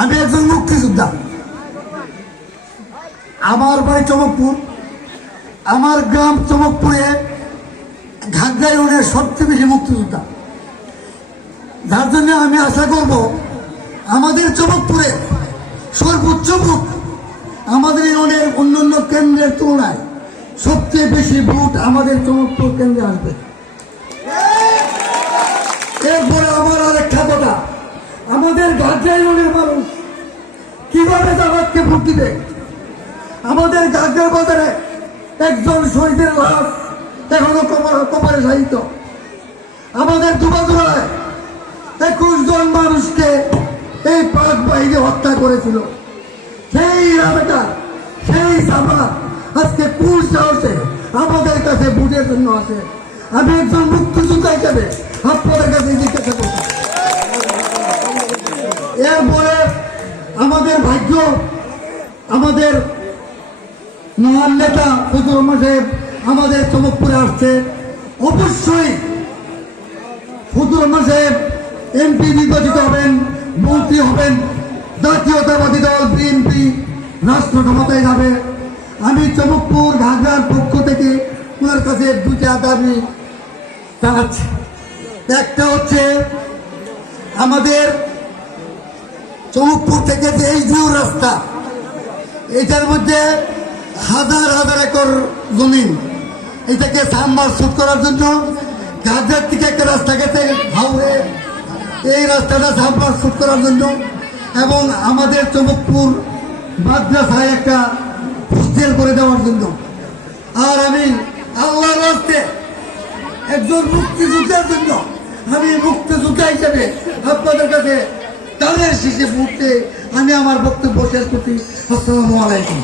আমি একজন মুক্তিযোদ্ধা। আমার বাড়ি চমকপুর, আমার গ্রাম চমকপুরে ঘাগড়া ইউনিয়নের সবচেয়ে বেশি মুক্তিযোদ্ধা, যার জন্য আমি আশা করব আমাদের চমকপুরে সর্বোচ্চ ভোট আমাদের ইউনিয়নের অন্যান্য কেন্দ্রের তুলনায় সবচেয়ে বেশি ভোট আমাদের চমকপুর কেন্দ্রে আসবে। এরপরে আমার আরেকটা কথা, আমাদের ঘাগড়া ইউনিয়নের মানুষ কিভাবে জামাতকে ভোট দিবে? আমাদের ঘাগড়া বাজারে একজন শহীদের লাশ এখনো কবরে সাহিত্য। আমাদের দুবাজুরায় 21 জন মানুষকে এই পাক বাহিনী হত্যা করেছিল। সেই এলাকা, সেই জামাত আজকে কোন সাহসে আমাদের কাছে ভোটের জন্য আছে? আমি একজন মুক্তিযোদ্ধা হিসেবে আপনাদের কাছে জিজ্ঞাসা করছি। এরপরে আমাদের ভাগ্য, আমাদের মহান নেতা ফজলুর রহমান সাহেব আমাদের চমকপুরে আসছে। অবশ্যই ফজলুর রহমান সাহেব এমপি নির্বাচিত হবেন, মন্ত্রী হবেন, জাতীয়তাবাদী দল বিএনপি রাষ্ট্র ক্ষমতায় যাবে। আমি চমকপুর ঘাগড়ার পক্ষ থেকে ওনার কাছে দুটা দাবি জানাচ্ছি। একটা হচ্ছে আমাদের চমকপুর থেকে যে এই জিও রাস্তা, এটার মধ্যে হাজার হাজার একর জমিন, এটাকে সাবমার্সিবল করার জন্য ঘাগড়ার থেকে একটা রাস্তা গেছে হাওড়ে, এই রাস্তাটা সাবমার্সিবল করার জন্য, এবং আমাদের চমকপুর মাদ্রাসায় একটা হোস্টেল করে দেওয়ার জন্য। আর আমি আল্লাহর রাস্তায় একজন মুক্তিযোদ্ধার জন্য, আমি মুক্তিযোদ্ধা হিসেবে আপনাদের কাছে তাদের শীষে ভোট দিয়ে আমি আমার বক্তব্য শেষ করছি। আসসালামু আলাইকুম।